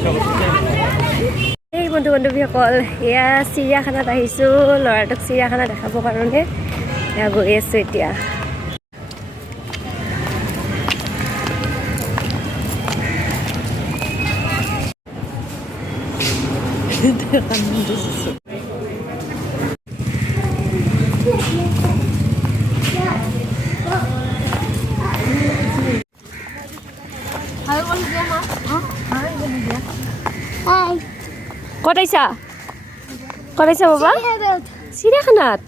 এই বন্ধু বান্ধৱীসকল এয়া চিৰিয়াখানাত আহিছোঁ ল'ৰাটোক চিৰিয়াখানা দেখাবৰ কাৰণে এয়া গৈ আছোঁ এতিয়া ক'ত আহিছা বাবা চিৰিয়াখানাত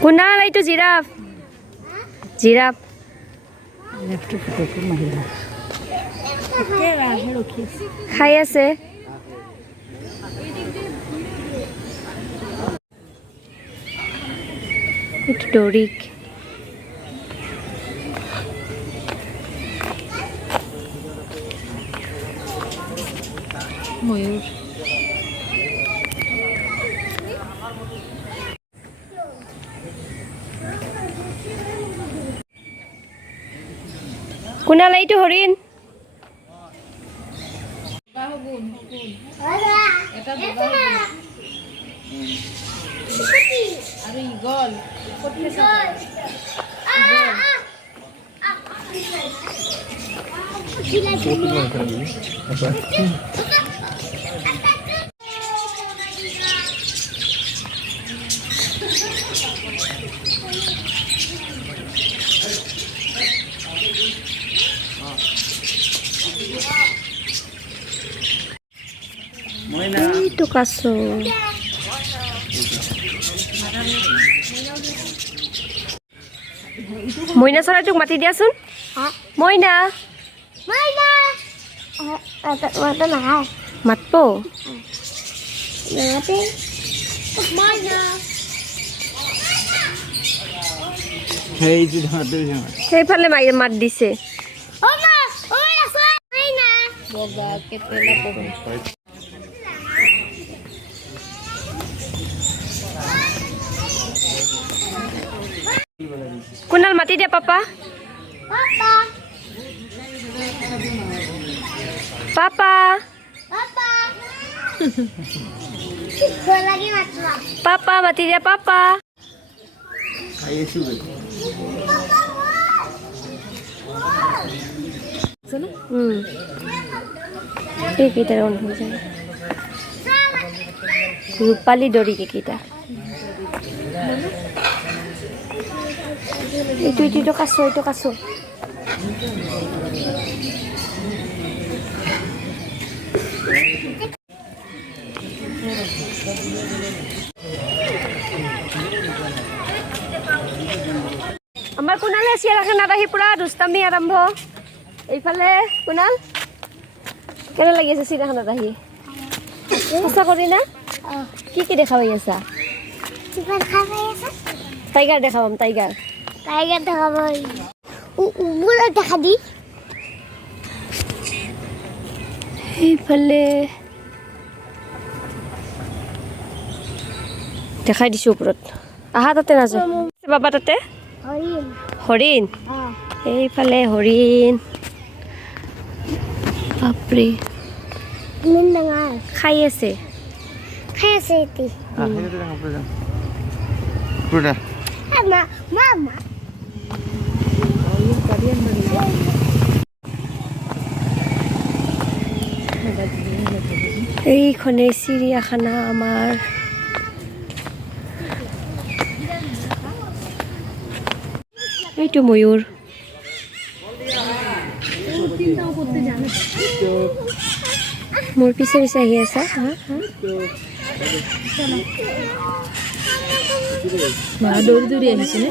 কুনাল এইটো জিৰাফ খাই আছে এইটো ডৰিক ময়ূৰ কুনাল এইটো হৰিণ এইটো কাছ মইনা চৰাইটোক মাতি দিয়াচোন মইনা মাতব সেইফালে মাত দিছে কুনাল মাতি দিয়া পাপা মাতি দিয়া পাপা ৰূপালী দৰি কেইটা এইটো কাছ আমাৰ কুনালে চিৰিয়াখানাত আহি পুৰা দুষ্টামি আৰম্ভ এইফালে কুনাল কেনে লাগি আছে চিৰিয়াখানাত আহি সঁচা কৰি না কি দেখা পাই আছা টাইগাৰ দেখা পাম টাইগাৰ দেখাব দেখা দি সেইফালে দেখাই দিছো ওপৰত আহা তাতে নাযাওঁ বাবা তাতে হৰিণ এইফালে হৰিণ বাপৰে খাই আছে এইখনে চিৰিয়াখানা আমাৰ এইটো ময়ূৰ মোৰ পিছে আহি আছা দৌৰি আহিছে নে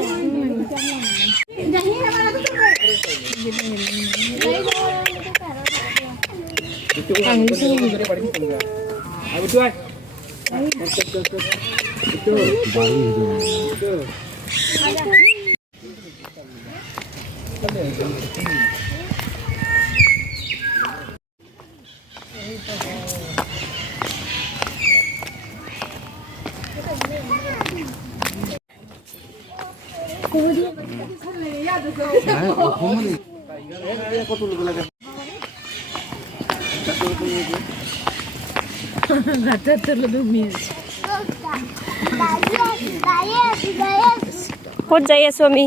ক'ত যাই আছো আমি?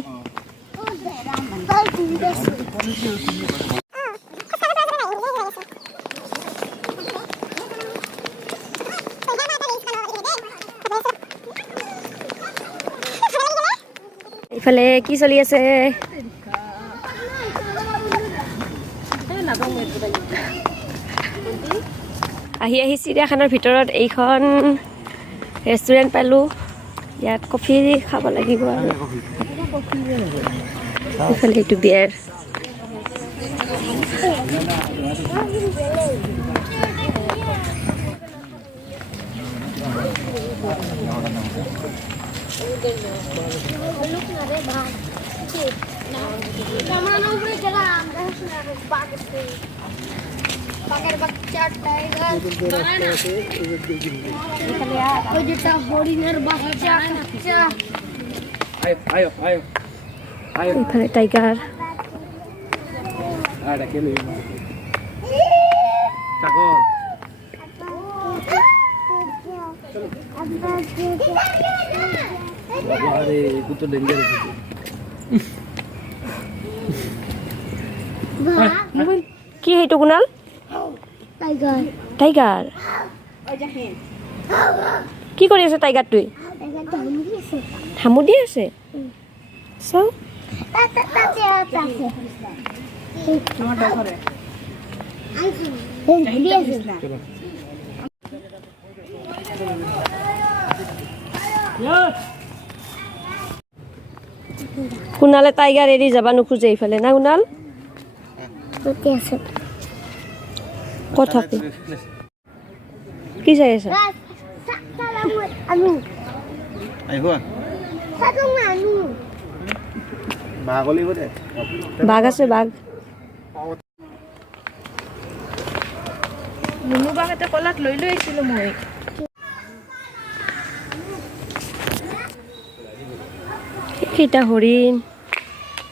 ইফালে কি চলি আছে? আহি আহি চিৰিয়াখানাৰ ভিতৰত এইখন ৰেষ্টুৰেণ্ট পালোঁ। ইয়াত কফি খাব লাগিব আৰু ইফালে এইটো বিয়াৰ। এখানে টাইগাৰ কি সেইটো কুনাল? টাইগাৰ। টাইগাৰ কি কৰি আছে? টাইগাৰটোৱে হামুদি আছে। চাও কুনালে টাইগাৰ এৰি যাবা নোখোজে ইফালে না কুনাল? কথা কি চাই আছে? বাঘ আছে বাঘ। মুনু বাঘ এটা কলাত লৈ লৈ আহিছিলো মই। কেইটা হৰিণ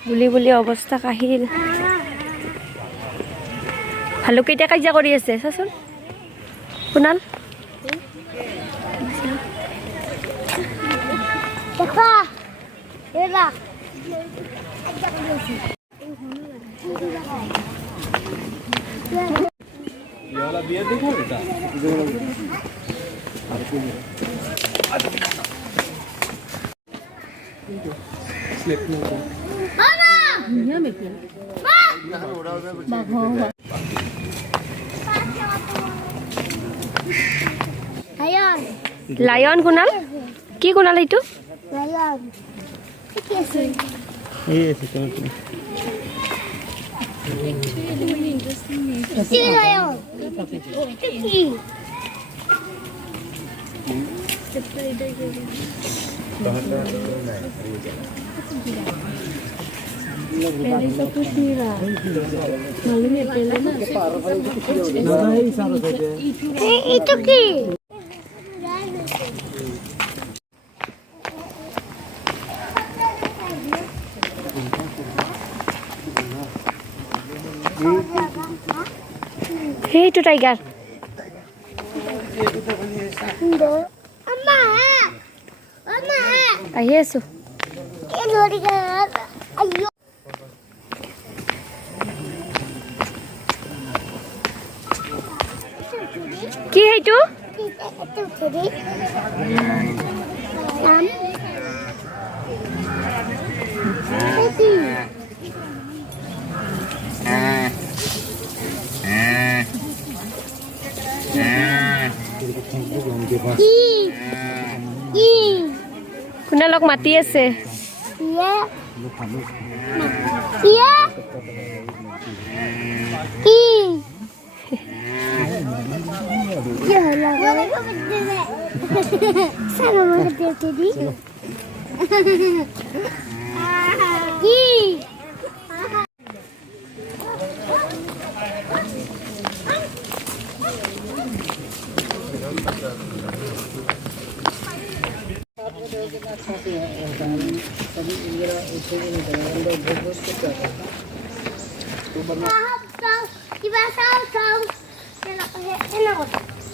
বুলি বুলি অৱস্থা কাহিল। ভালুকেইটা কাজিয়া কৰি আছে চাচোন কুনাল। লায়ন কুনাল কি কুনাল এইটো? লায়ন কি আছে? এই আছে তো কি লায়ন কি पहले तो कुछ नहीं रहा मालूम है पहले ना ये तो की हे तो टाइगर अम्मा अम्मा आइए सो ये लोरी का अयो কি এইটো? কুনালক মাতি আছে।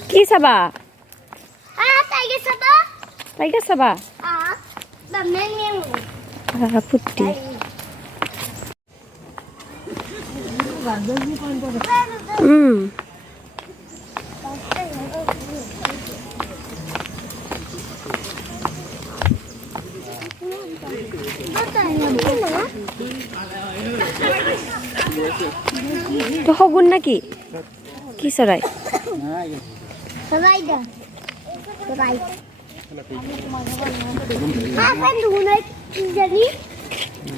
কি চাবা টাইগাৰ চাবা ফুটি তো শগুন নাকি কি চৰাই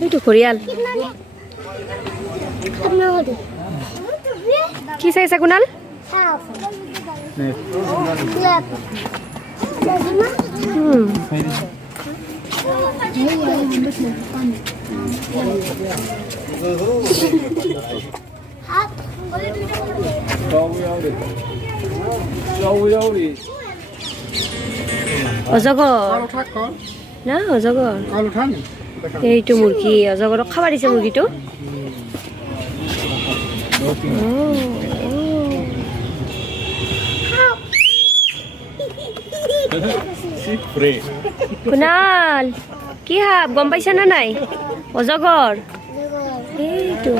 এইটো ঘৰিয়াল কি চাইছা কুনাল অজগৰ না অজগৰ এইটো মুৰ্গী অজগৰক খাব দিছে মুৰ্গীটো কুনাল কি হাব গম পাইছা না নাই অজগৰ এইটো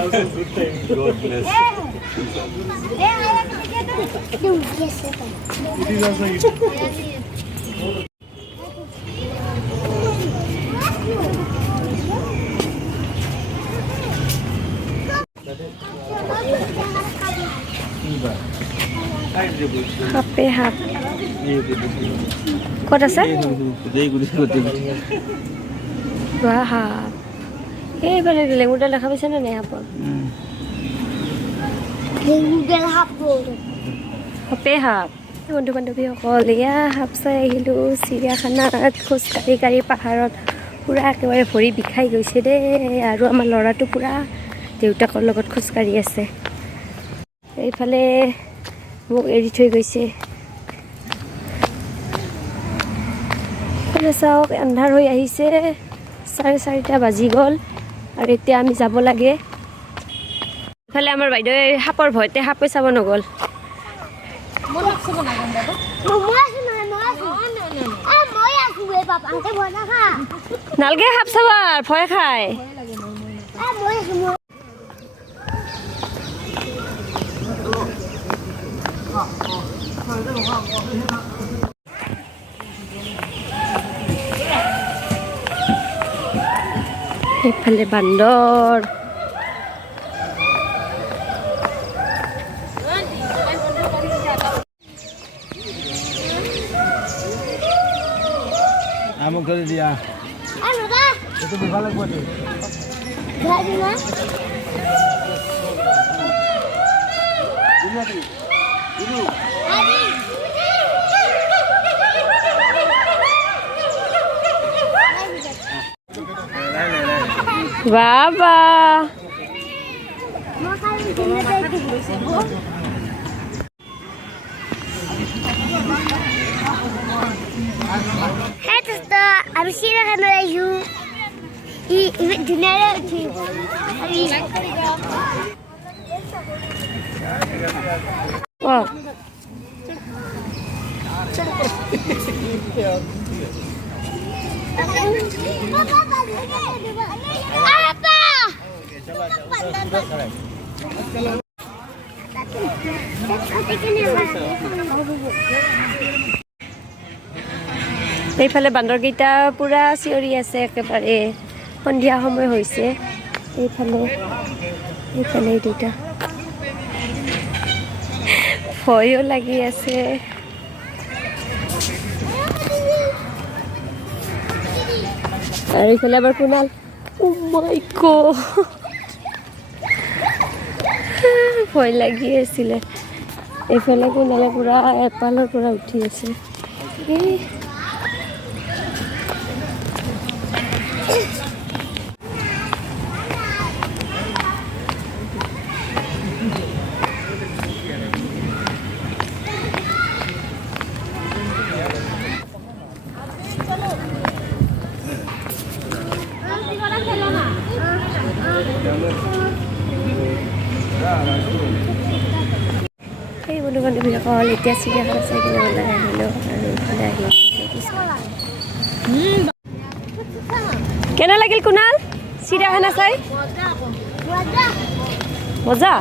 হাপে হাপ ক'ত আছে হাপ এইফালে লেঙুৰডাল দেখা পাইছে নে নাই হাপৰ হাপে হাপ বন্ধু বান্ধৱীসকল এয়া হাপ চাই আহিলোঁ চিৰিয়াখানাত খোজকাঢ়ি কাঢ়ি পাহাৰত পূৰা একেবাৰে ভৰি বিষাই গৈছে দেই আৰু আমাৰ ল'ৰাটো পূৰা দেউতাকৰ লগত খোজকাঢ়ি আছে এইফালে মোক এৰি থৈ গৈছে চাওক আন্ধাৰ হৈ আহিছে 4:30 বাজি গ'ল আৰু এতিয়া আমি যাব লাগে ইফালে আমাৰ বাইদেৱে সাপৰ ভয়তে সাপে চাব নগ'ল নালগে সাপ চাবাৰ ভয় খায় এইফালে বান্দৰ আমক ধৰি দিয়া এইটো বিফাল লাগিব দে বাবা I'm seeing another you. Dinner too. Wow. এইফালে বান্দৰকেইটা পুৰা চিঞৰি আছে একেবাৰে সন্ধিয়া সময় হৈছে এইফালে এই দুটা ভয়ো লাগি আছে আৰু এইফালে আবাৰ কুনাল ও মাই গড ভয় লাগি আছিলে এইফালে কুনালে পুৰা এপালৰ পৰা উঠি আছে এই বন্ধু বান্ধৱীসকল এতিয়া চিৰিয়াখানা চাই কিনে ওলাই আহিলোঁ আৰু ইফালে আহি কেনে লাগিল কুনাল চিৰিয়াখানা চাই মজা